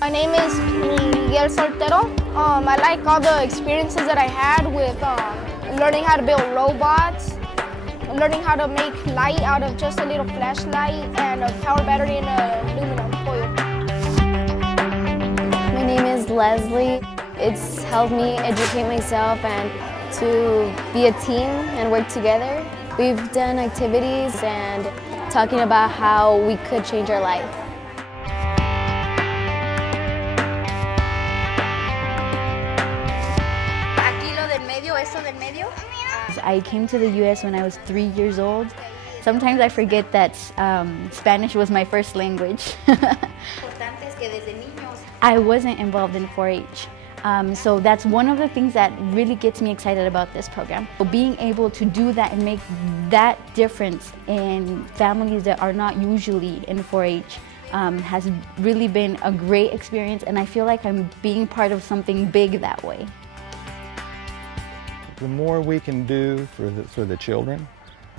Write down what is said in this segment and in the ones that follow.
My name is Miguel Soltero. I like all the experiences that I had with learning how to build robots, learning how to make light out of just a little flashlight and a power battery and a aluminum foil. My name is Leslie. It's helped me educate myself and to be a team and work together. We've done activities and talking about how we could change our life. I came to the U.S. when I was 3 years old. Sometimes I forget that Spanish was my first language. I wasn't involved in 4-H. So that's one of the things that really gets me excited about this program. Being able to do that and make that difference in families that are not usually in 4-H has really been a great experience, and I feel like I'm being part of something big that way. The more we can do for the children,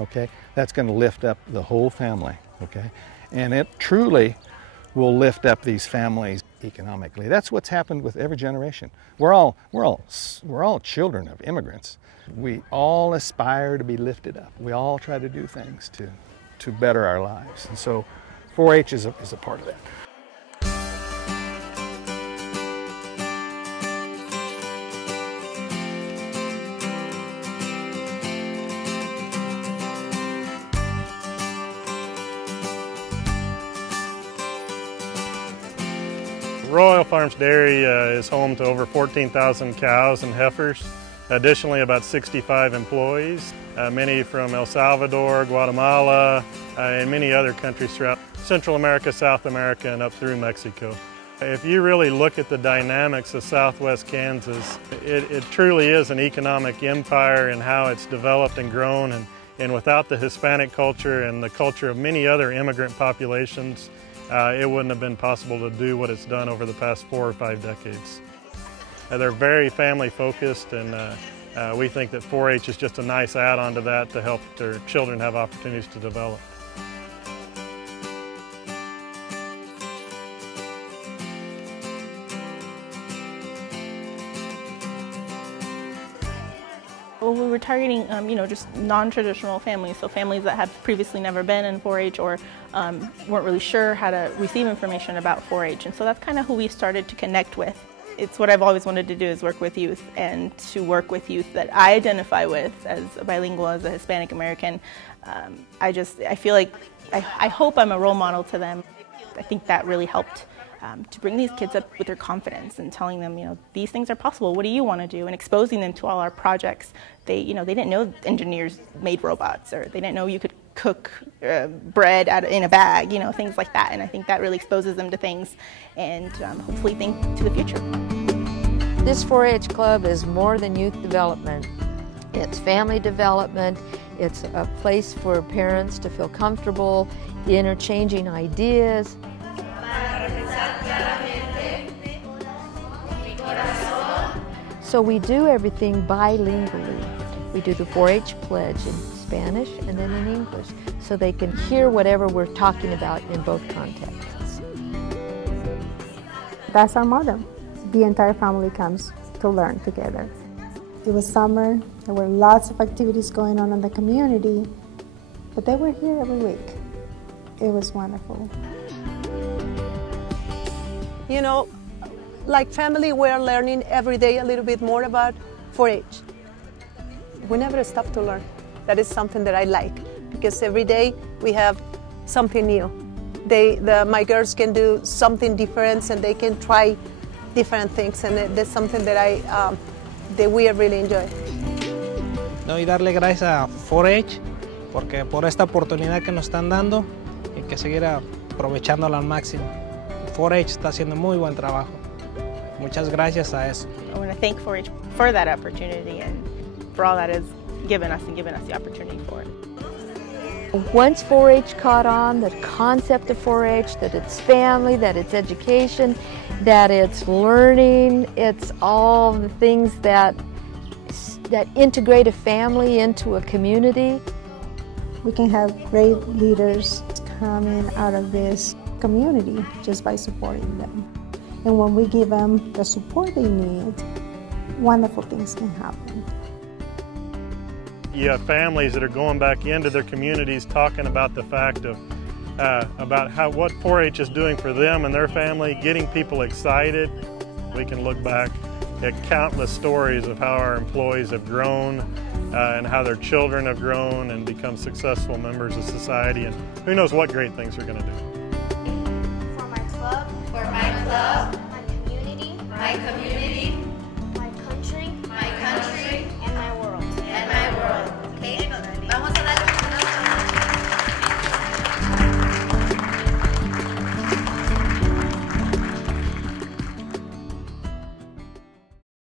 okay, that's going to lift up the whole family, okay? And it truly will lift up these families economically. That's what's happened with every generation. We're all children of immigrants. We all aspire to be lifted up. We all try to do things to better our lives. And so 4-H is a part of that. Royal Farms Dairy is home to over 14,000 cows and heifers. Additionally, about 65 employees, many from El Salvador, Guatemala, and many other countries throughout Central America, South America, and up through Mexico. If you really look at the dynamics of Southwest Kansas, it truly is an economic empire in how it's developed and grown, and without the Hispanic culture and the culture of many other immigrant populations, it wouldn't have been possible to do what it's done over the past 4 or 5 decades. They're very family focused, and we think that 4-H is just a nice add-on to that to help their children have opportunities to develop. Well, we were targeting, just non-traditional families, so families that had previously never been in 4-H or weren't really sure how to receive information about 4-H, and so that's kind of who we started to connect with. It's what I've always wanted to do, is work with youth, and to work with youth that I identify with as a bilingual, as a Hispanic American. I feel like, I hope I'm a role model to them. I think that really helped to bring these kids up with their confidence and telling them, these things are possible. What do you want to do? And exposing them to all our projects. They didn't know engineers made robots, or they didn't know you could cook bread in a bag, things like that. And I think that really exposes them to things, and hopefully think to the future. This 4-H club is more than youth development. It's family development. It's a place for parents to feel comfortable, interchanging ideas. So we do everything bilingually. We do the 4-H pledge in Spanish and then in English, so they can hear whatever we're talking about in both contexts. That's our motto. The entire family comes to learn together. It was summer. There were lots of activities going on in the community, but they were here every week. It was wonderful. Like family, we're learning every day a little bit more about 4-H. We never stop to learn. That is something that I like, because every day we have something new. My girls can do something different, and they can try different things, and that's something that we really enjoy. Y darle gracias a 4-H por esta oportunidad que nos están dando, y que seguir aprovechándola al máximo. 4-H está haciendo muy buen trabajo. Muchas gracias a eso. I want to thank 4-H for that opportunity and for all that has given us the opportunity for it. Once 4-H caught on, the concept of 4-H, that it's family, that it's education, that it's learning, it's all the things that integrate a family into a community. We can have great leaders coming out of this community just by supporting them. And when we give them the support they need, wonderful things can happen. You have families that are going back into their communities talking about the fact of about what 4-H is doing for them and their family, getting people excited. We can look back at countless stories of how our employees have grown and how their children have grown and become successful members of society, and who knows what great things they're going to do. For my club, my my community, my community,